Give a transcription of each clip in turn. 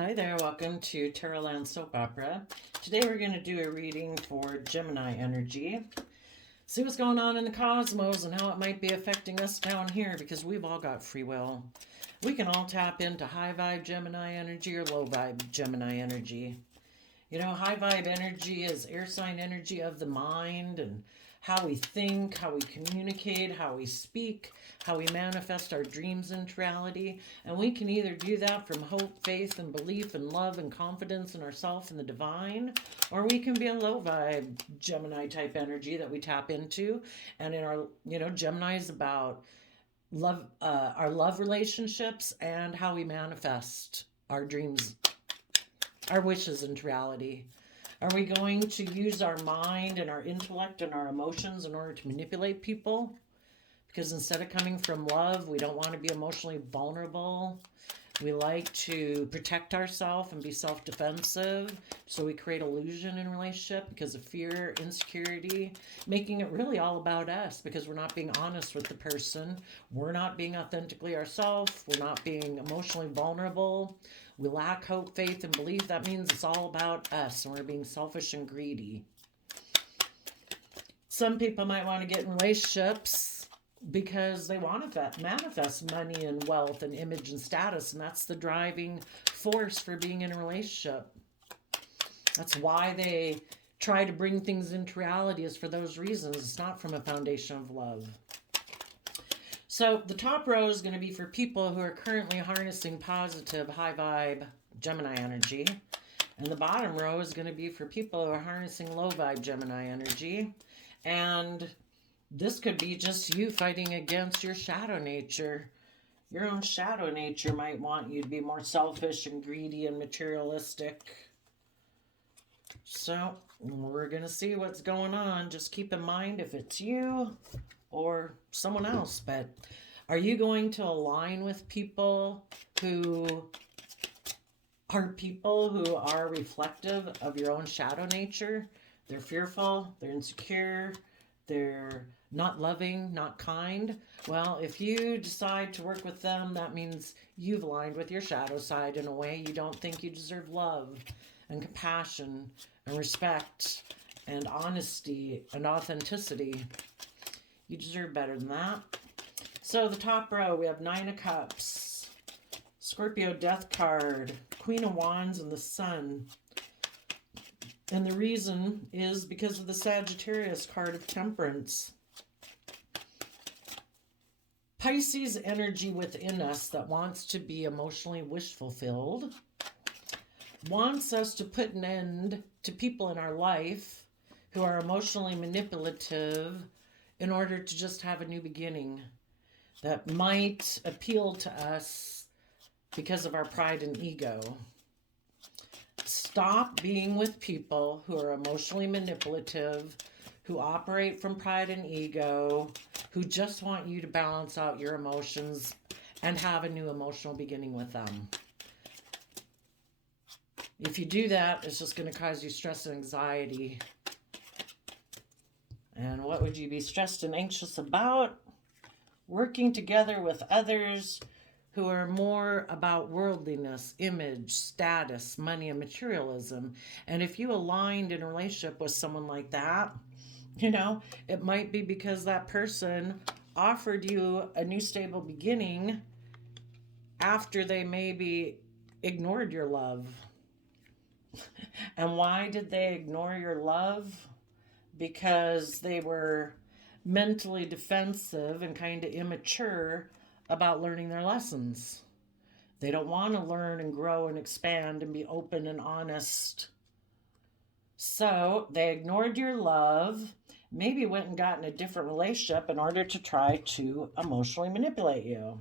Hi there, welcome to Terrorland Soap Opera. Today we're going to do a reading for Gemini energy. See what's going on in the cosmos and how it might be affecting us down here because we've all got free will. We can all tap into high vibe Gemini energy or low vibe Gemini energy. You know, high vibe energy is air sign energy of the mind and how we think, how we communicate, how we speak, how we manifest our dreams into reality. And we can either do that from hope, faith, and belief, and love and confidence in ourselves and the divine, or we can be a low vibe Gemini type energy that we tap into. And in our, Gemini is about love, our love relationships and how we manifest our dreams, our wishes into reality. Are we going to use our mind and our intellect and our emotions in order to manipulate people? Because instead of coming from love, we don't want to be emotionally vulnerable. We like to protect ourselves and be self-defensive. So we create illusion in a relationship because of fear, insecurity, making it really all about us because we're not being honest with the person. We're not being authentically ourselves. We're not being emotionally vulnerable. We lack hope, faith, and belief. That means it's all about us and we're being selfish and greedy. Some people might want to get in relationships because they want to manifest money and wealth and image and status, and that's the driving force for being in a relationship. That's why they try to bring things into reality, is for those reasons. It's not from a foundation of love. So the top row is going to be for people who are currently harnessing positive high vibe Gemini energy, and the bottom row is going to be for people who are harnessing low vibe Gemini energy. And this could be just you fighting against your shadow nature. Your own shadow nature might want you to be more selfish and greedy and materialistic. So we're going to see what's going on. Just keep in mind if it's you or someone else. But are you going to align with people who are reflective of your own shadow nature? They're fearful, they're insecure, they're not loving, not kind. Well, if you decide to work with them, that means you've aligned with your shadow side in a way you don't think you deserve love and compassion and respect and honesty and authenticity. You deserve better than that. So the top row, we have Nine of Cups, Scorpio Death card, Queen of Wands, and the Sun. And the reason is because of the Sagittarius card of Temperance. Pisces energy within us that wants to be emotionally wish fulfilled, wants us to put an end to people in our life who are emotionally manipulative in order to just have a new beginning that might appeal to us because of our pride and ego. Stop being with people who are emotionally manipulative, who operate from pride and ego, who just want you to balance out your emotions and have a new emotional beginning with them. If you do that, it's just going to cause you stress and anxiety. And what would you be stressed and anxious about? Working together with others who are more about worldliness, image, status, money, and materialism. And if you aligned in a relationship with someone like that, it might be because that person offered you a new stable beginning after they maybe ignored your love. And why did they ignore your love? Because they were mentally defensive and kind of immature about learning their lessons. They don't want to learn and grow and expand and be open and honest. So they ignored your love, maybe went and got in a different relationship in order to try to emotionally manipulate you.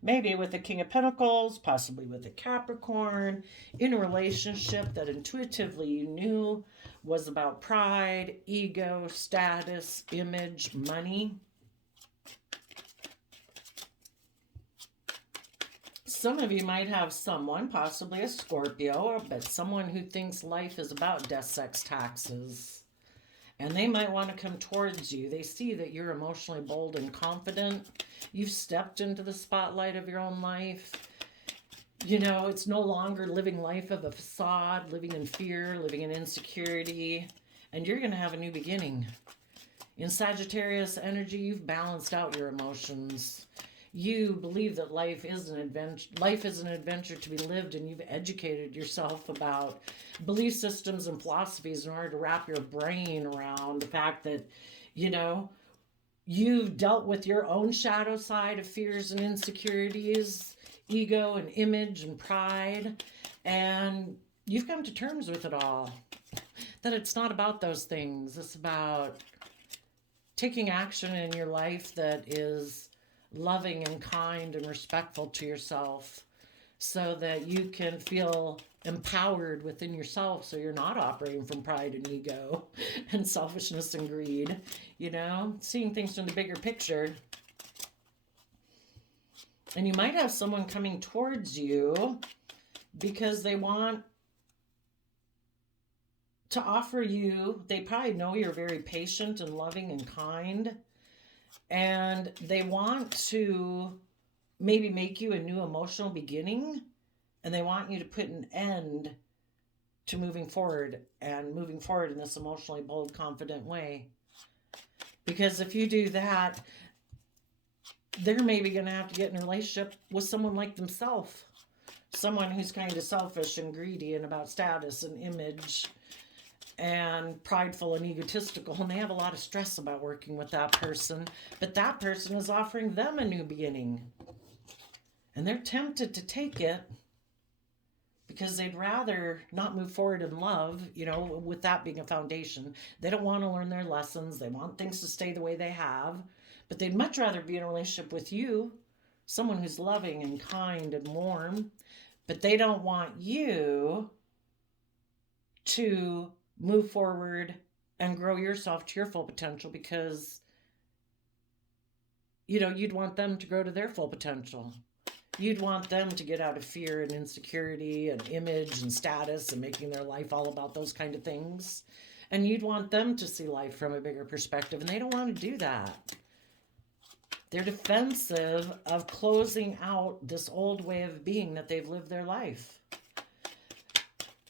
Maybe with the King of Pentacles, possibly with a Capricorn, in a relationship that intuitively you knew was about pride, ego, status, image, money. Some of you might have someone, possibly a Scorpio, but someone who thinks life is about death, sex, taxes. And they might want to come towards you. They see that you're emotionally bold and confident. You've stepped into the spotlight of your own life. You know, it's no longer living life of a facade, living in fear, living in insecurity, and you're going to have a new beginning. In Sagittarius energy, you've balanced out your emotions. You believe that life is an adventure. Life is an adventure to be lived, and you've educated yourself about belief systems and philosophies in order to wrap your brain around the fact that, you know, you've dealt with your own shadow side of fears and insecurities, ego and image and pride, and you've come to terms with it all. That it's not about those things. It's about taking action in your life that is loving and kind and respectful to yourself so that you can feel empowered within yourself so you're not operating from pride and ego and selfishness and greed, you know, seeing things from the bigger picture. And you might have someone coming towards you because they want to offer you, they probably know you're very patient and loving and kind, and they want to maybe make you a new emotional beginning, and they want you to put an end to moving forward and moving forward in this emotionally bold, confident way. Because if you do that, they're maybe going to have to get in a relationship with someone like themself, someone who's kind of selfish and greedy and about status and image and prideful and egotistical, and they have a lot of stress about working with that person, but that person is offering them a new beginning, and they're tempted to take it because they'd rather not move forward in love, you know, with that being a foundation. They don't want to learn their lessons. They want things to stay the way they have, but they'd much rather be in a relationship with you, someone who's loving and kind and warm, but they don't want you to move forward and grow yourself to your full potential because, you know, you'd want them to grow to their full potential. You'd want them to get out of fear and insecurity and image and status and making their life all about those kind of things. And you'd want them to see life from a bigger perspective, and they don't want to do that. They're defensive of closing out this old way of being that they've lived their life.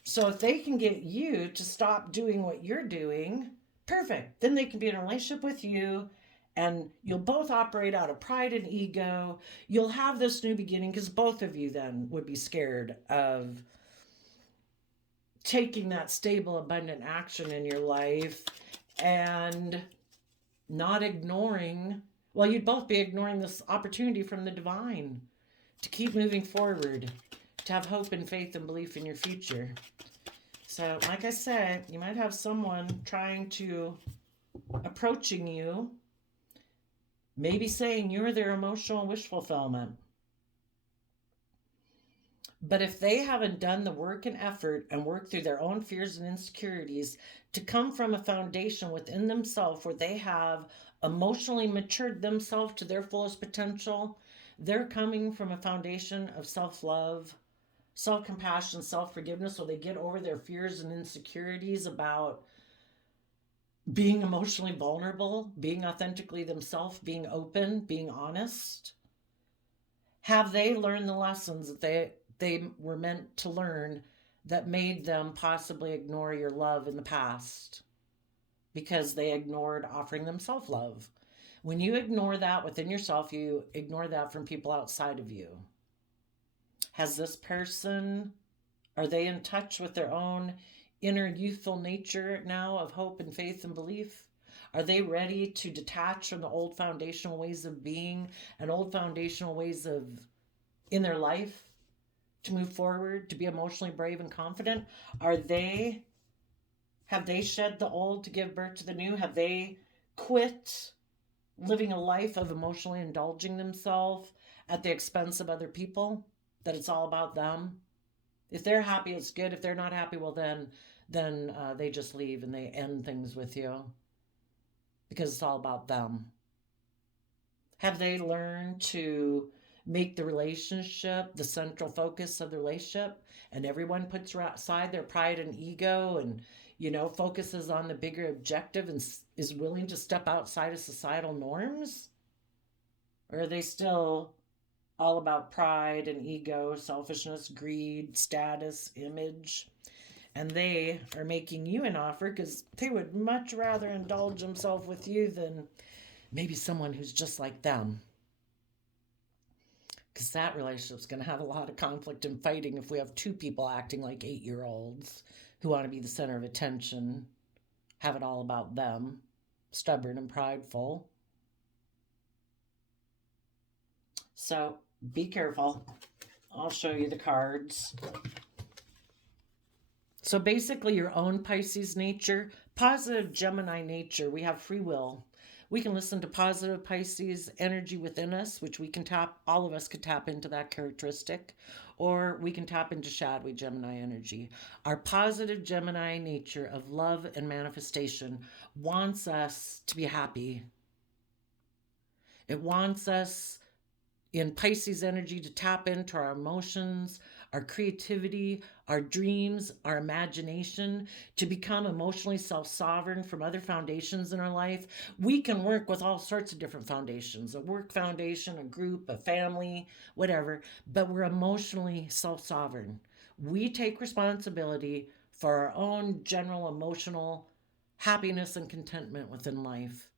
So if they can get you to stop doing what you're doing, perfect. Then they can be in a relationship with you, and you'll both operate out of pride and ego. You'll have this new beginning because both of you then would be scared of taking that stable, abundant action in your life and not ignoring, well, you'd both be ignoring this opportunity from the divine to keep moving forward, to have hope and faith and belief in your future. So, like I said, you might have someone approaching you, maybe saying you're their emotional wish fulfillment. But if they haven't done the work and effort and worked through their own fears and insecurities to come from a foundation within themselves where they have emotionally matured themselves to their fullest potential, they're coming from a foundation of self-love, self-compassion, self-forgiveness, so they get over their fears and insecurities about being emotionally vulnerable, being authentically themselves, being open, being honest. Have they learned the lessons that they were meant to learn that made them possibly ignore your love in the past because they ignored offering them self-love? When you ignore that within yourself, you ignore that from people outside of you. Has this person, are they in touch with their own inner youthful nature now of hope and faith and belief? Are they ready to detach from the old foundational ways of being and old foundational ways of in their life to move forward, to be emotionally brave and confident? Have they shed the old to give birth to the new? Have they quit living a life of emotionally indulging themselves at the expense of other people? That it's all about them. If they're happy, it's good. If they're not happy, well, then they just leave and they end things with you because it's all about them. Have they learned to make the relationship the central focus of the relationship, and everyone puts aside their pride and ego and, you know, focuses on the bigger objective and is willing to step outside of societal norms? Or are they still all about pride and ego, selfishness, greed, status, image. And they are making you an offer because they would much rather indulge themselves with you than maybe someone who's just like them. Because that relationship's going to have a lot of conflict and fighting if we have two people acting like 8-year-olds who want to be the center of attention, have it all about them, stubborn and prideful. So be careful. I'll show you the cards. So basically, your own Pisces nature, positive Gemini nature, we have free will. We can listen to positive Pisces energy within us, which we can tap, all of us could tap into that characteristic, or we can tap into shadowy Gemini energy. Our positive Gemini nature of love and manifestation wants us to be happy. It wants us in Pisces energy to tap into our emotions, our creativity, our dreams, our imagination, to become emotionally self-sovereign from other foundations in our life. We can work with all sorts of different foundations, a work foundation, a group, a family, whatever, but we're emotionally self-sovereign. We take responsibility for our own general emotional happiness and contentment within life.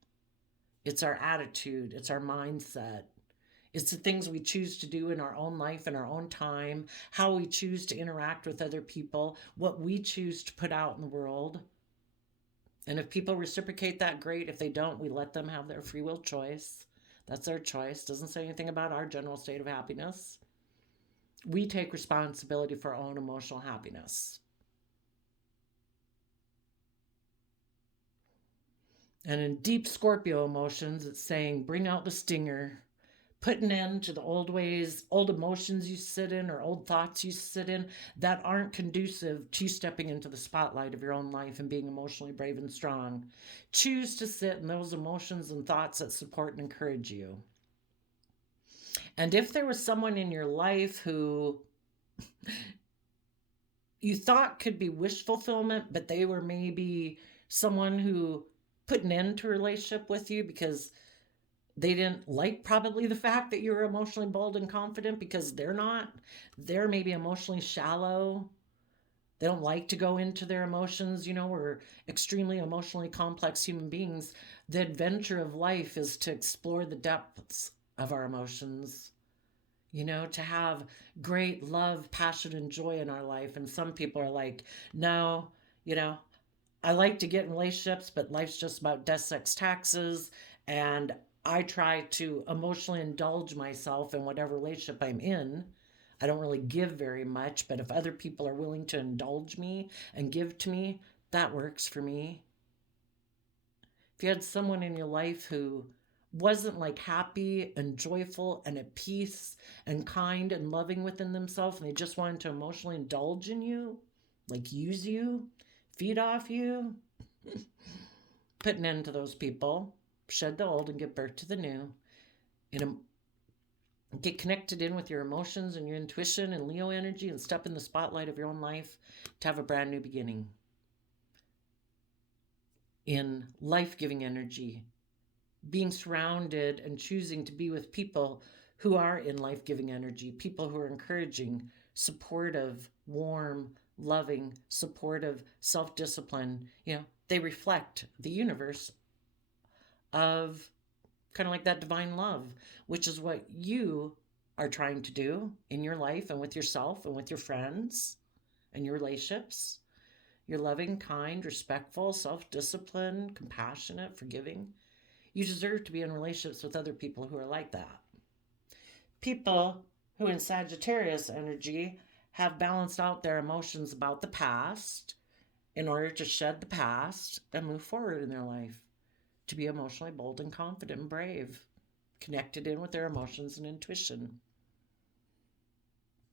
It's our attitude, it's our mindset. It's the things we choose to do in our own life, in our own time, how we choose to interact with other people, what we choose to put out in the world. And if people reciprocate that, great. If they don't, we let them have their free will choice. That's their choice. Doesn't say anything about our general state of happiness. We take responsibility for our own emotional happiness. And in deep Scorpio emotions, it's saying, bring out the stinger. Put an end to the old ways, old emotions you sit in, or old thoughts you sit in that aren't conducive to stepping into the spotlight of your own life and being emotionally brave and strong. Choose to sit in those emotions and thoughts that support and encourage you. And if there was someone in your life who you thought could be wish fulfillment, but they were maybe someone who put an end to a relationship with you because they didn't like probably the fact that you were emotionally bold and confident, because they're not. They're maybe emotionally shallow. They don't like to go into their emotions. You know, we're extremely emotionally complex human beings. The adventure of life is to explore the depths of our emotions, you know, to have great love, passion, and joy in our life. And some people are like, no, you know, I like to get in relationships, but life's just about death, sex, taxes. And I try to emotionally indulge myself in whatever relationship I'm in. I don't really give very much, but if other people are willing to indulge me and give to me, that works for me. If you had someone in your life who wasn't like happy and joyful and at peace and kind and loving within themselves, and they just wanted to emotionally indulge in you, like use you, feed off you, put an end to those people. Shed the old and give birth to the new. Get connected in with your emotions and your intuition and Leo energy and step in the spotlight of your own life to have a brand new beginning. In life-giving energy, being surrounded and choosing to be with people who are in life-giving energy, people who are encouraging, supportive, warm, loving, supportive, self-discipline. You know, they reflect the universe of kind of like that divine love, which is what you are trying to do in your life and with yourself and with your friends and your relationships. You're loving, kind, respectful, self-disciplined, compassionate, forgiving. You deserve to be in relationships with other people who are like that. People who in Sagittarius energy have balanced out their emotions about the past in order to shed the past and move forward in their life, to be emotionally bold and confident and brave, connected in with their emotions and intuition.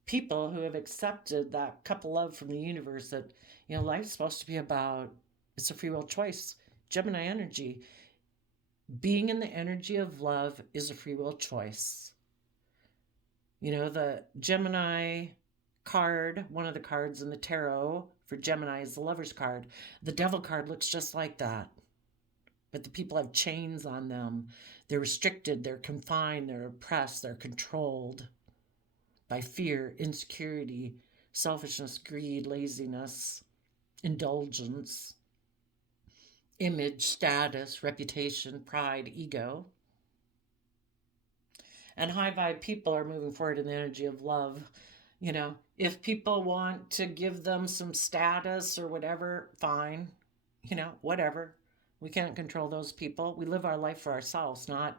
People who have accepted that cup of love from the universe that, you know, life's supposed to be about, it's a free will choice. Gemini energy. Being in the energy of love is a free will choice. You know, the Gemini card, one of the cards in the tarot for Gemini is the Lover's card. The Devil card looks just like that. But the people have chains on them. They're restricted, they're confined, they're oppressed, they're controlled. by fear, insecurity, selfishness, greed, laziness, indulgence, image, status, reputation, pride, ego. And high vibe people are moving forward in the energy of love. You know, if people want to give them some status or whatever, fine. You know, whatever. We can't control those people. We live our life for ourselves, not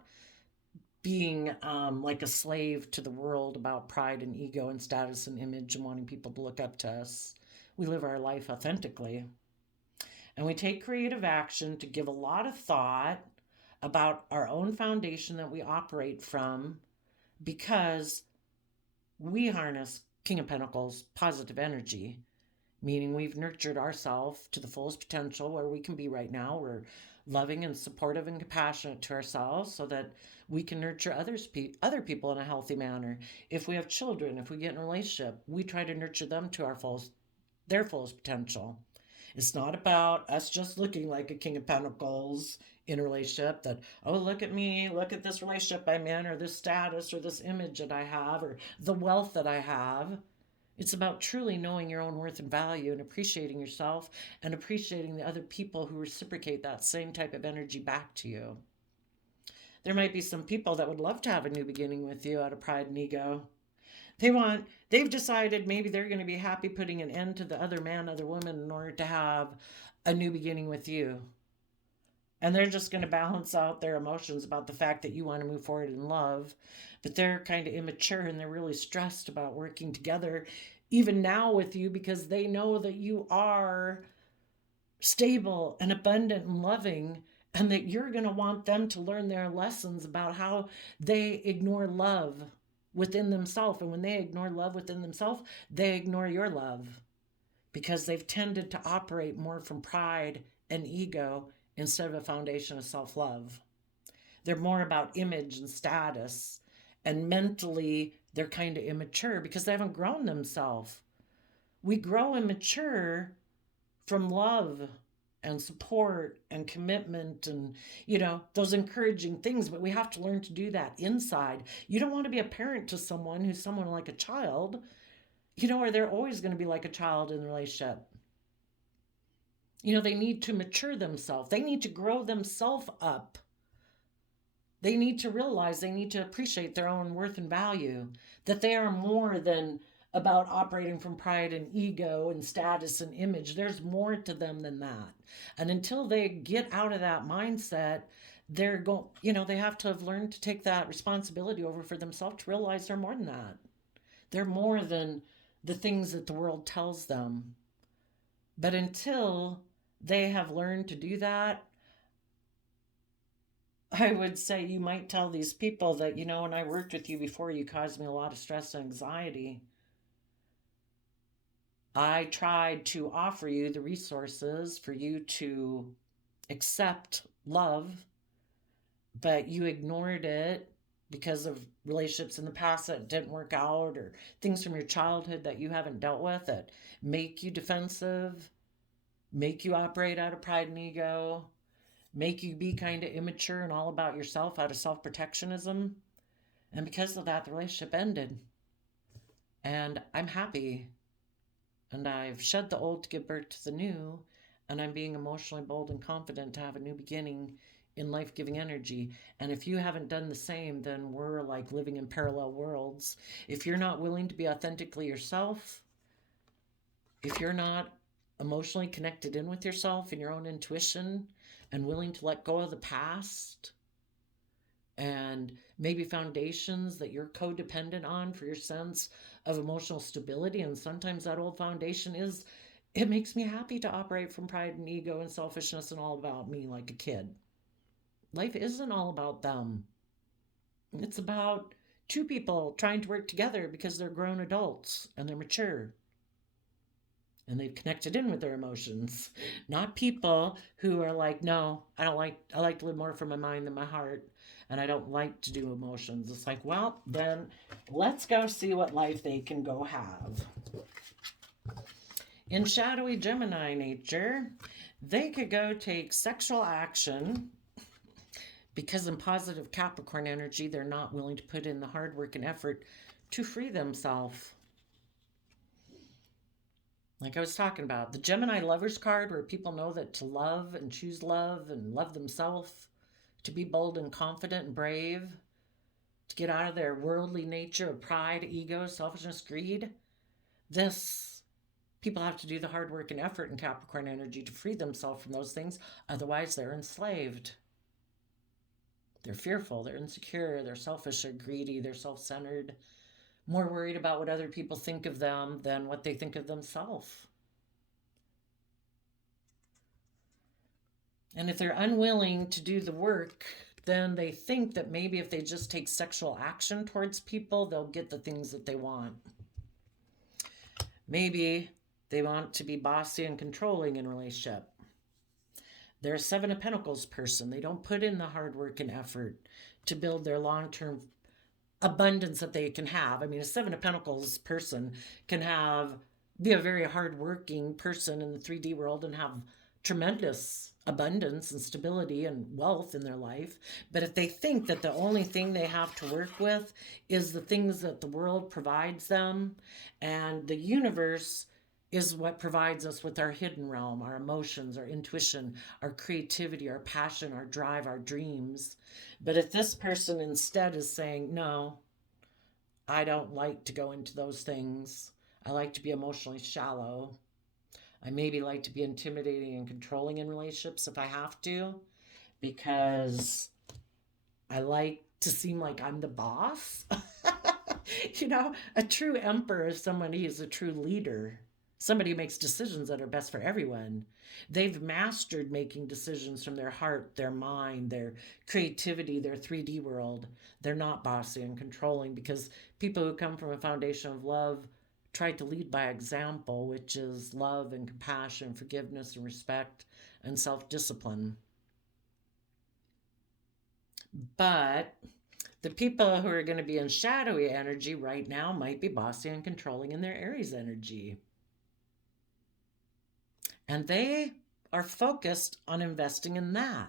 being like a slave to the world about pride and ego and status and image and wanting people to look up to us. We live our life authentically. And we take creative action to give a lot of thought about our own foundation that we operate from, because we harness King of Pentacles positive energy, meaning we've nurtured ourselves to the fullest potential where we can be right now. We're loving and supportive and compassionate to ourselves so that we can nurture other people in a healthy manner. If we have children, if we get in a relationship, we try to nurture them to their fullest potential. It's not about us just looking like a King of Pentacles in a relationship that, oh, look at me, look at this relationship I'm in, or this status, or this image that I have, or the wealth that I have. It's about truly knowing your own worth and value and appreciating yourself and appreciating the other people who reciprocate that same type of energy back to you. There might be some people that would love to have a new beginning with you out of pride and ego. They've decided maybe they're going to be happy putting an end to the other man, other woman in order to have a new beginning with you. And they're just going to balance out their emotions about the fact that you want to move forward in love. But they're kind of immature and they're really stressed about working together, even now with you, because they know that you are stable and abundant and loving, and that you're going to want them to learn their lessons about how they ignore love within themselves. And when they ignore love within themselves, they ignore your love, because they've tended to operate more from pride and ego instead of a foundation of self-love. They're more about image and status, and mentally they're kind of immature because they haven't grown themselves. We grow and mature from love and support and commitment and, those encouraging things, but we have to learn to do that inside. You don't want to be a parent to someone who's someone like a child, or they're always going to be like a child in the relationship. They need to mature themselves. They need to grow themselves up. They need to realize they need to appreciate their own worth and value, that they are more than about operating from pride and ego and status and image. There's more to them than that. And until they get out of that mindset, they have to have learned to take that responsibility over for themselves to realize they're more than that. They're more than the things that the world tells them. But until they have learned to do that, I would say you might tell these people that, when I worked with you before, you caused me a lot of stress and anxiety. I tried to offer you the resources for you to accept love, but you ignored it because of relationships in the past that didn't work out, or things from your childhood that you haven't dealt with that make you defensive, make you operate out of pride and ego, make you be kind of immature and all about yourself out of self-protectionism. And because of that, the relationship ended. And I'm happy. And I've shed the old to give birth to the new. And I'm being emotionally bold and confident to have a new beginning in life-giving energy. And if you haven't done the same, then we're like living in parallel worlds. If you're not willing to be authentically yourself, if you're not emotionally connected in with yourself and your own intuition, and willing to let go of the past and maybe foundations that you're codependent on for your sense of emotional stability. And sometimes that old foundation is, it makes me happy to operate from pride and ego and selfishness and all about me like a kid. Life isn't all about them. It's about two people trying to work together because they're grown adults and they're mature. And they've connected in with their emotions, not people who are like, no, I like to live more from my mind than my heart, and I don't like to do emotions. It's like, well, then let's go see what life they can go have. In shadowy Gemini nature, they could go take sexual action because in positive Capricorn energy, they're not willing to put in the hard work and effort to free themselves. Like I was talking about, the Gemini lovers card, where people know that to love and love themselves, to be bold and confident and brave, to get out of their worldly nature of pride, ego, selfishness, greed. This, people have to do the hard work and effort in Capricorn energy to free themselves from those things. Otherwise, they're enslaved. They're fearful, they're insecure, they're selfish, they're greedy, they're self-centered, more worried about what other people think of them than what they think of themselves. And if they're unwilling to do the work, then they think that maybe if they just take sexual action towards people, they'll get the things that they want. Maybe they want to be bossy and controlling in a relationship. They're a Seven of Pentacles person. They don't put in the hard work and effort to build their long-term abundance that they can have. I mean, a Seven of Pentacles person can be a very hardworking person in the 3D world and have tremendous abundance and stability and wealth in their life. But if they think that the only thing they have to work with is the things that the world provides them, and the universe is what provides us with our hidden realm, our emotions, our intuition, our creativity, our passion, our drive, our dreams. But if this person instead is saying, no, I don't like to go into those things. I like to be emotionally shallow. I maybe like to be intimidating and controlling in relationships if I have to, because I like to seem like I'm the boss. A true emperor is somebody who's a true leader. Somebody who makes decisions that are best for everyone. They've mastered making decisions from their heart, their mind, their creativity, their 3D world. They're not bossy and controlling, because people who come from a foundation of love try to lead by example, which is love and compassion, forgiveness and respect, and self-discipline. But the people who are going to be in shadowy energy right now might be bossy and controlling in their Aries energy. And they are focused on investing in that.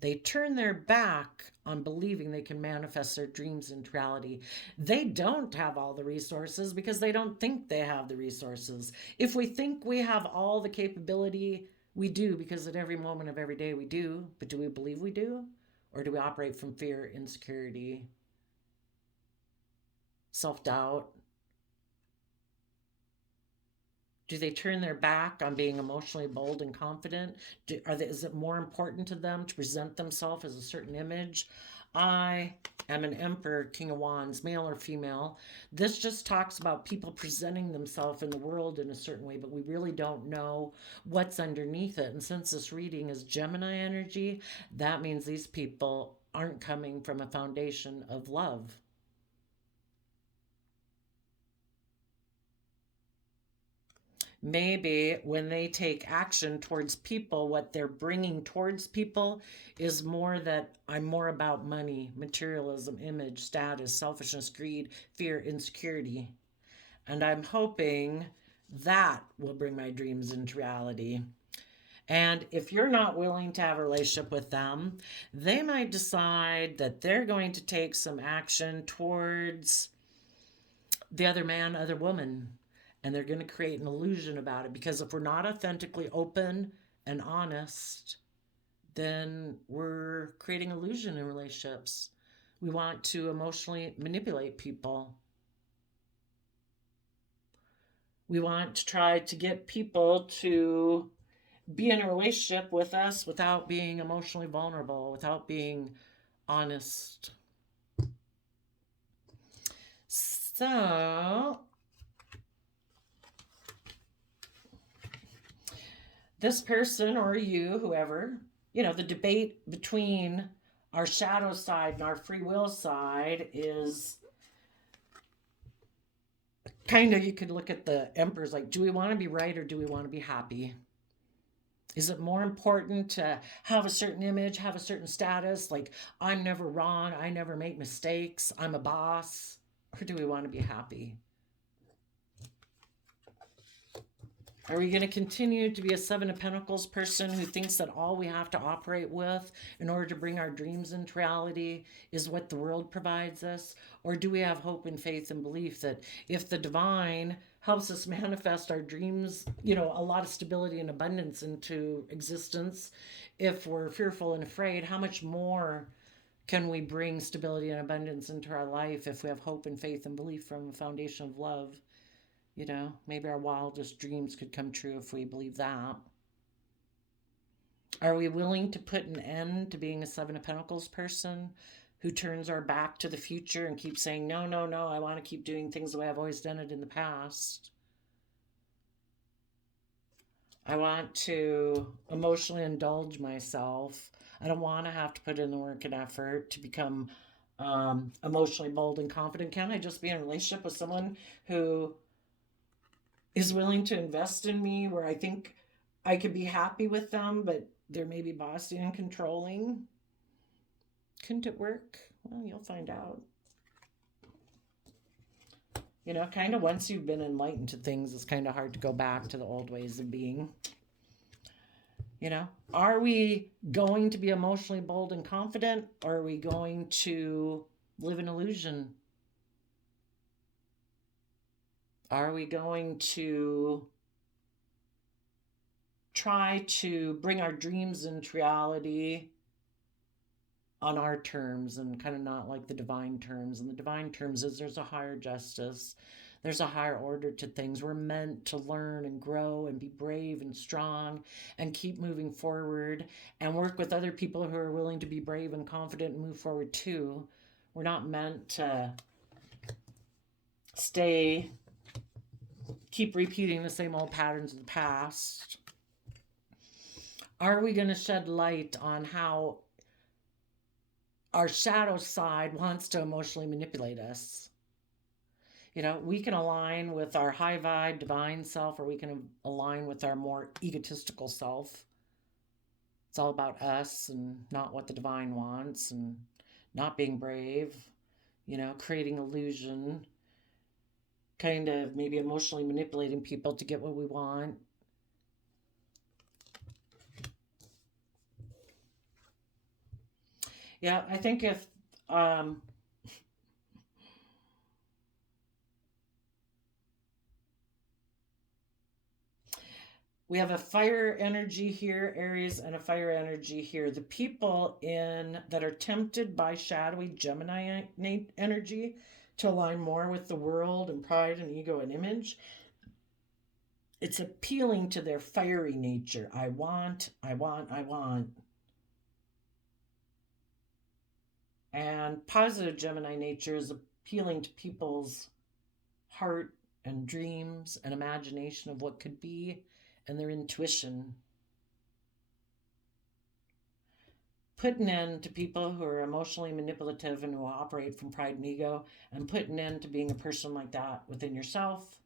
They turn their back on believing they can manifest their dreams into reality. They don't have all the resources because they don't think they have the resources. If we think we have all the capability, we do, because at every moment of every day we do. But do we believe we do? Or do we operate from fear, insecurity, self-doubt? Do they turn their back on being emotionally bold and confident? Is it more important to them to present themselves as a certain image? I am an Emperor, King of Wands, male or female. This just talks about people presenting themselves in the world in a certain way, but we really don't know what's underneath it. And since this reading is Gemini energy, that means these people aren't coming from a foundation of love. Maybe when they take action towards people, what they're bringing towards people is more that I'm more about money, materialism, image, status, selfishness, greed, fear, insecurity. And I'm hoping that will bring my dreams into reality. And if you're not willing to have a relationship with them, they might decide that they're going to take some action towards the other man, other woman. And they're going to create an illusion about it, because if we're not authentically open and honest, then we're creating illusion in relationships. We want to emotionally manipulate people. We want to try to get people to be in a relationship with us without being emotionally vulnerable, without being honest. So this person or you, whoever, the debate between our shadow side and our free will side is kind of, you could look at the emperors like, do we want to be right or do we want to be happy? Is it more important to have a certain image, have a certain status, like I'm never wrong, I never make mistakes, I'm a boss? Or do we want to be happy? Are we going to continue to be a Seven of Pentacles person who thinks that all we have to operate with in order to bring our dreams into reality is what the world provides us? Or do we have hope and faith and belief that if the divine helps us manifest our dreams, you know, a lot of stability and abundance into existence, if we're fearful and afraid, how much more can we bring stability and abundance into our life if we have hope and faith and belief from a foundation of love? You know, maybe our wildest dreams could come true if we believe that. Are we willing to put an end to being a Seven of Pentacles person who turns our back to the future and keeps saying, no, no, no, I want to keep doing things the way I've always done it in the past? I want to emotionally indulge myself. I don't want to have to put in the work and effort to become emotionally bold and confident. Can I just be in a relationship with someone who is willing to invest in me, where I think I could be happy with them, but they're maybe bossy and controlling? Couldn't it work? Well, you'll find out. You know, kind of once you've been enlightened to things, it's kind of hard to go back to the old ways of being. You know, are we going to be emotionally bold and confident, or are we going to live in illusion? Are we going to try to bring our dreams into reality on our terms and kind of not like the divine terms? And the divine terms is there's a higher justice, there's a higher order to things. We're meant to learn and grow and be brave and strong and keep moving forward and work with other people who are willing to be brave and confident and move forward too. We're not meant to keep repeating the same old patterns of the past. Are we going to shed light on how our shadow side wants to emotionally manipulate us? You know, we can align with our high vibe divine self, or we can align with our more egotistical self. It's all about us and not what the divine wants, and not being brave, you know, creating illusion, kind of maybe emotionally manipulating people to get what we want. Yeah, I think if we have a fire energy here, Aries, and a fire energy here. The people that are tempted by shadowy Gemini energy to align more with the world and pride and ego and image, it's appealing to their fiery nature. I want, I want, I want. And positive Gemini nature is appealing to people's heart and dreams and imagination of what could be and their intuition. Put an end to people who are emotionally manipulative and who operate from pride and ego, and put an end to being a person like that within yourself.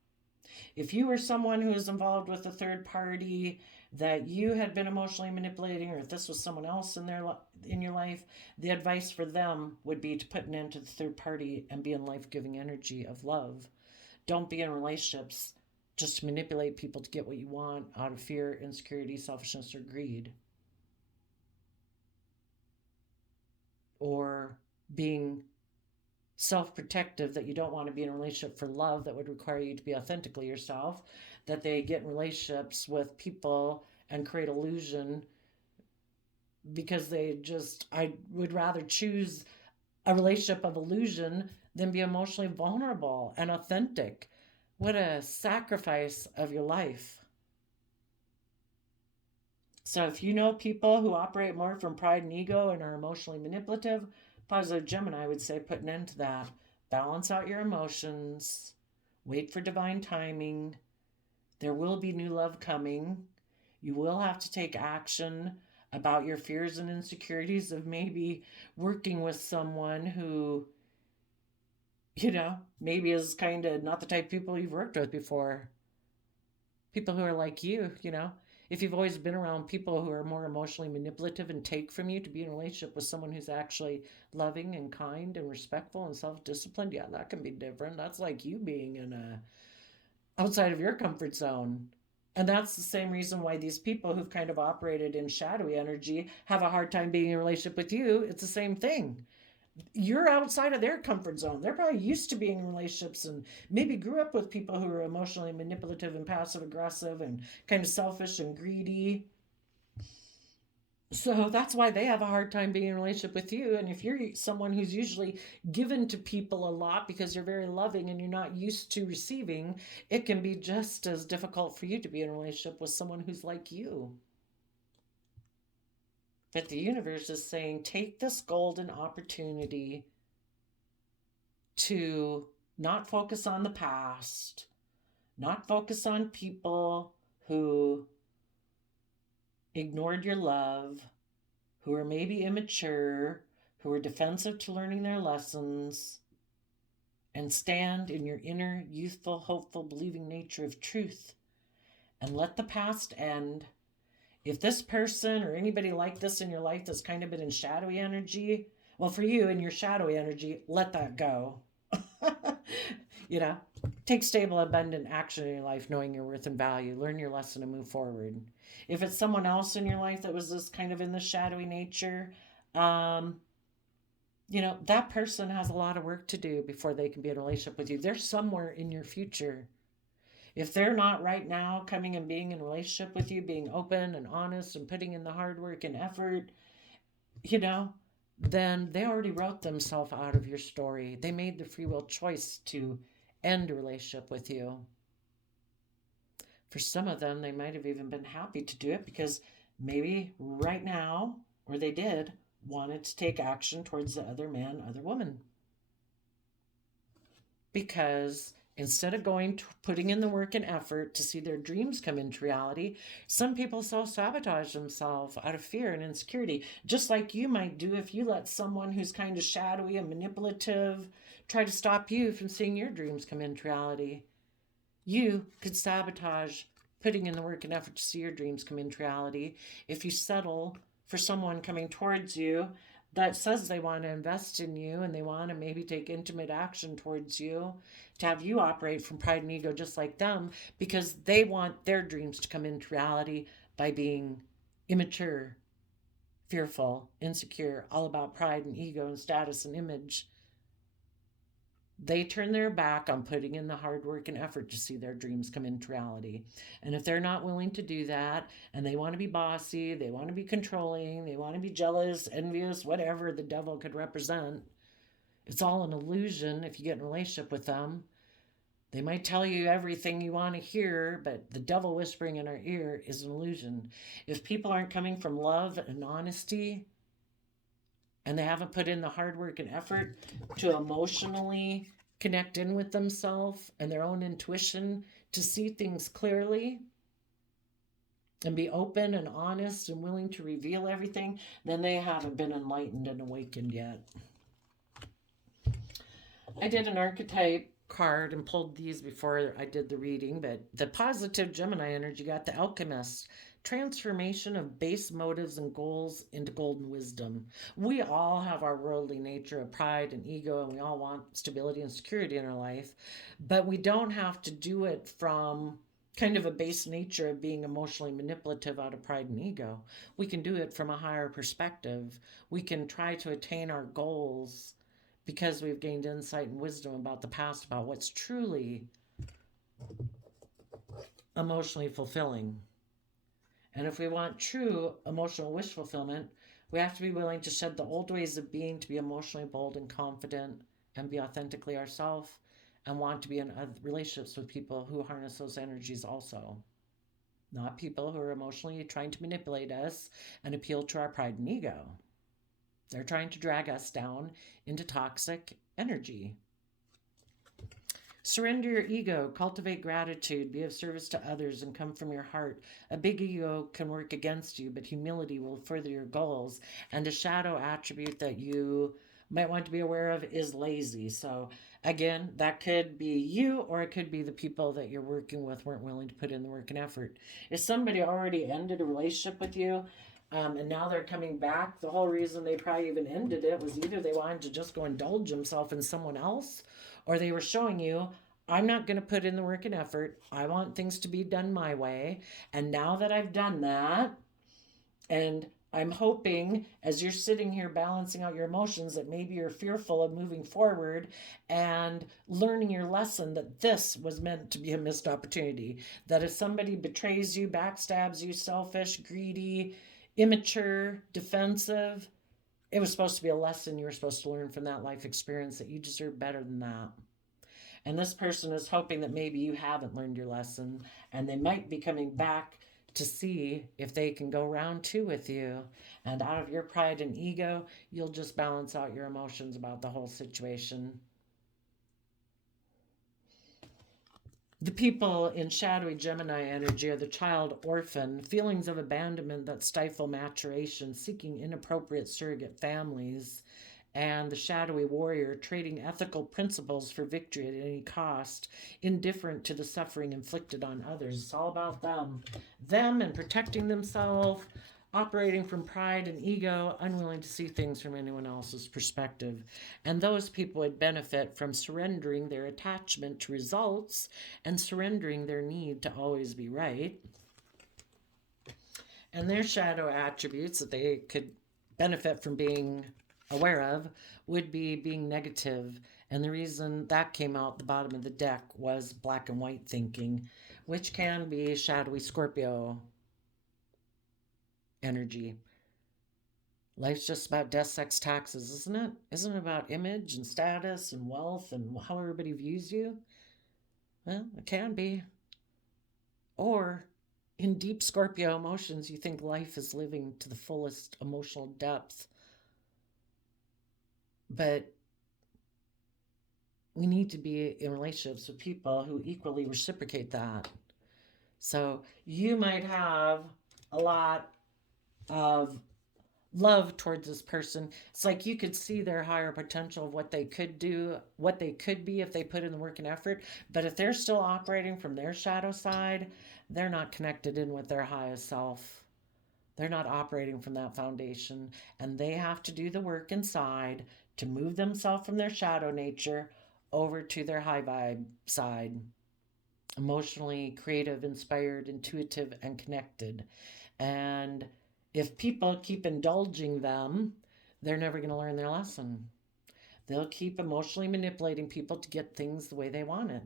If you were someone who is involved with a third party that you had been emotionally manipulating, or if this was someone else in your life, the advice for them would be to put an end to the third party and be in life-giving energy of love. Don't be in relationships just to manipulate people to get what you want out of fear, insecurity, selfishness, or greed. Or being self-protective, that you don't want to be in a relationship for love that would require you to be authentically yourself, that they get in relationships with people and create illusion because I would rather choose a relationship of illusion than be emotionally vulnerable and authentic. What a sacrifice of your life. So if you know people who operate more from pride and ego and are emotionally manipulative, positive Gemini would say put an end to that. Balance out your emotions. Wait for divine timing. There will be new love coming. You will have to take action about your fears and insecurities of maybe working with someone who, you know, maybe is kind of not the type of people you've worked with before. People who are like you know. If you've always been around people who are more emotionally manipulative and take from you, to be in a relationship with someone who's actually loving and kind and respectful and self-disciplined, yeah, that can be different. That's like you being in outside of your comfort zone. And that's the same reason why these people who've kind of operated in shadowy energy have a hard time being in a relationship with you. It's the same thing. You're outside of their comfort zone. They're probably used to being in relationships and maybe grew up with people who are emotionally manipulative and passive aggressive and kind of selfish and greedy. So that's why they have a hard time being in a relationship with you. And if you're someone who's usually given to people a lot because you're very loving and you're not used to receiving, it can be just as difficult for you to be in a relationship with someone who's like you. But the universe is saying, take this golden opportunity to not focus on the past, not focus on people who ignored your love, who are maybe immature, who are defensive to learning their lessons, and stand in your inner, youthful, hopeful, believing nature of truth and let the past end. If this person or anybody like this in your life that's kind of been in shadowy energy, well, for you in your shadowy energy, let that go. You know, take stable, abundant action in your life, knowing your worth and value. Learn your lesson and move forward. If it's someone else in your life that was this kind of in the shadowy nature, that person has a lot of work to do before they can be in a relationship with you. They're somewhere in your future. If they're not right now coming and being in a relationship with you, being open and honest and putting in the hard work and effort, then they already wrote themselves out of your story. They made the free will choice to end a relationship with you. For some of them, they might have even been happy to do it because maybe right now, or they did, wanted to take action towards the other man, other woman. Because instead of putting in the work and effort to see their dreams come into reality, some people self-sabotage themselves out of fear and insecurity, just like you might do if you let someone who's kind of shadowy and manipulative try to stop you from seeing your dreams come into reality. You could sabotage putting in the work and effort to see your dreams come into reality if you settle for someone coming towards you that says they want to invest in you and they want to maybe take intimate action towards you, to have you operate from pride and ego just like them because they want their dreams to come into reality by being immature, fearful, insecure, all about pride and ego and status and image. They turn their back on putting in the hard work and effort to see their dreams come into reality. And if they're not willing to do that, and they want to be bossy, they want to be controlling, they want to be jealous, envious, whatever the devil could represent, it's all an illusion if you get in a relationship with them. They might tell you everything you want to hear, but the devil whispering in our ear is an illusion. If people aren't coming from love and honesty, and they haven't put in the hard work and effort to emotionally connect in with themselves and their own intuition to see things clearly and be open and honest and willing to reveal everything, then they haven't been enlightened and awakened yet. I did an archetype card and pulled these before I did the reading, but the positive Gemini energy got the alchemist. Transformation of base motives and goals into golden wisdom. We all have our worldly nature of pride and ego, and we all want stability and security in our life, but we don't have to do it from kind of a base nature of being emotionally manipulative out of pride and ego. We can do it from a higher perspective. We can try to attain our goals because we've gained insight and wisdom about the past, about what's truly emotionally fulfilling. And if we want true emotional wish fulfillment, we have to be willing to shed the old ways of being to be emotionally bold and confident and be authentically ourselves and want to be in relationships with people who harness those energies also. Not people who are emotionally trying to manipulate us and appeal to our pride and ego. They're trying to drag us down into toxic energy. Surrender your ego, cultivate gratitude, be of service to others, and come from your heart. A big ego can work against you, but humility will further your goals. And a shadow attribute that you might want to be aware of is lazy. So again, that could be you, or it could be the people that you're working with weren't willing to put in the work and effort. If somebody already ended a relationship with you, and now they're coming back, the whole reason they probably even ended it was either they wanted to just go indulge themselves in someone else, or they were showing you, I'm not going to put in the work and effort. I want things to be done my way. And now that I've done that, and I'm hoping as you're sitting here balancing out your emotions that maybe you're fearful of moving forward and learning your lesson that this was meant to be a missed opportunity. That if somebody betrays you, backstabs you, selfish, greedy, immature, defensive, it was supposed to be a lesson you were supposed to learn from that life experience, that you deserve better than that. And this person is hoping that maybe you haven't learned your lesson and they might be coming back to see if they can go round two with you. And out of your pride and ego, you'll just balance out your emotions about the whole situation. The people in shadowy Gemini energy are the child orphan, feelings of abandonment that stifle maturation, seeking inappropriate surrogate families, and the shadowy warrior, trading ethical principles for victory at any cost, indifferent to the suffering inflicted on others. It's all about them and protecting themselves, operating from pride and ego, unwilling to see things from anyone else's perspective. And those people would benefit from surrendering their attachment to results and surrendering their need to always be right. And their shadow attributes that they could benefit from being aware of would be being negative. And the reason that came out the bottom of the deck was black and white thinking, which can be shadowy Scorpio energy. Life's just about death, sex, taxes, isn't it? Isn't it about image and status and wealth and how everybody views you? Well, it can be. Or in deep Scorpio emotions, you think life is living to the fullest emotional depth. But we need to be in relationships with people who equally reciprocate that. So you might have a lot of love towards this person. It's like you could see their higher potential of what they could do, what they could be if they put in the work and effort. But if they're still operating from their shadow side, they're not connected in with their highest self. They're not operating from that foundation, and they have to do the work inside to move themselves from their shadow nature over to their high vibe side. Emotionally creative, inspired, intuitive, and connected. And if people keep indulging them, they're never going to learn their lesson. They'll keep emotionally manipulating people to get things the way they want it.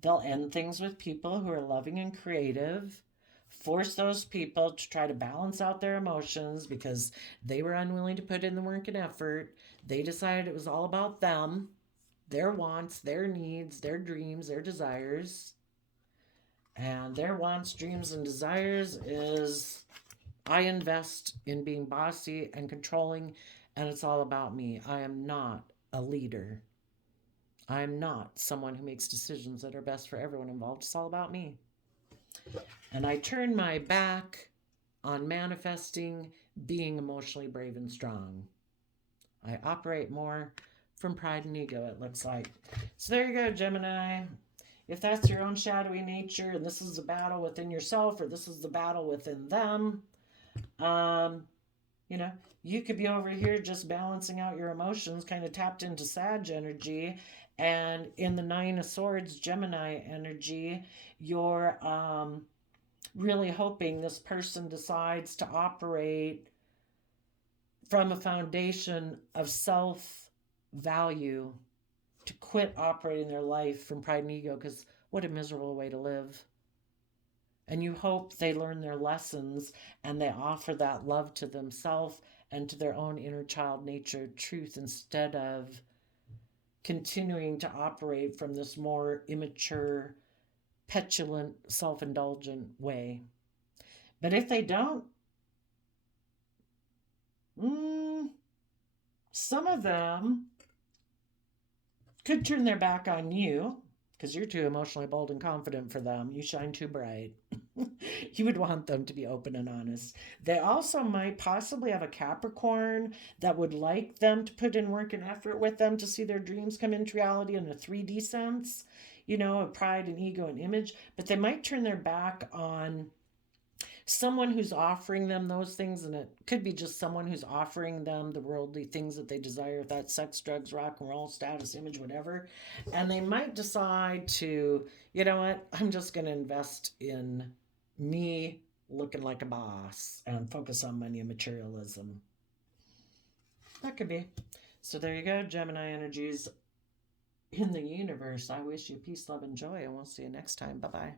They'll end things with people who are loving and creative, force those people to try to balance out their emotions because they were unwilling to put in the work and effort. They decided it was all about them, their wants, their needs, their dreams, their desires. And their wants, dreams, and desires is I invest in being bossy and controlling, and it's all about me. I am not a leader. I am not someone who makes decisions that are best for everyone involved. It's all about me. And I turn my back on manifesting being emotionally brave and strong. I operate more from pride and ego, it looks like. So there you go, Gemini. If that's your own shadowy nature and this is the battle within yourself or this is the battle within them, you could be over here just balancing out your emotions, kind of tapped into Sag energy. And in the Nine of Swords, Gemini energy, you're really hoping this person decides to operate from a foundation of self-value, to quit operating their life from pride and ego, because what a miserable way to live. And you hope they learn their lessons and they offer that love to themselves and to their own inner child nature truth instead of continuing to operate from this more immature, petulant, self-indulgent way. But if they don't, some of them could turn their back on you because you're too emotionally bold and confident for them. You shine too bright. You would want them to be open and honest. They also might possibly have a Capricorn that would like them to put in work and effort with them to see their dreams come into reality in a 3D sense, of pride and ego and image. But they might turn their back on someone who's offering them those things, and it could be just someone who's offering them the worldly things that they desire, if that's sex, drugs, rock and roll, status, image, whatever. And they might decide to, you know what, I'm just going to invest in me looking like a boss and focus on money and materialism. That could be. So there you go, Gemini energies in the universe. I wish you peace, love, and joy, and we'll see you next time. Bye bye.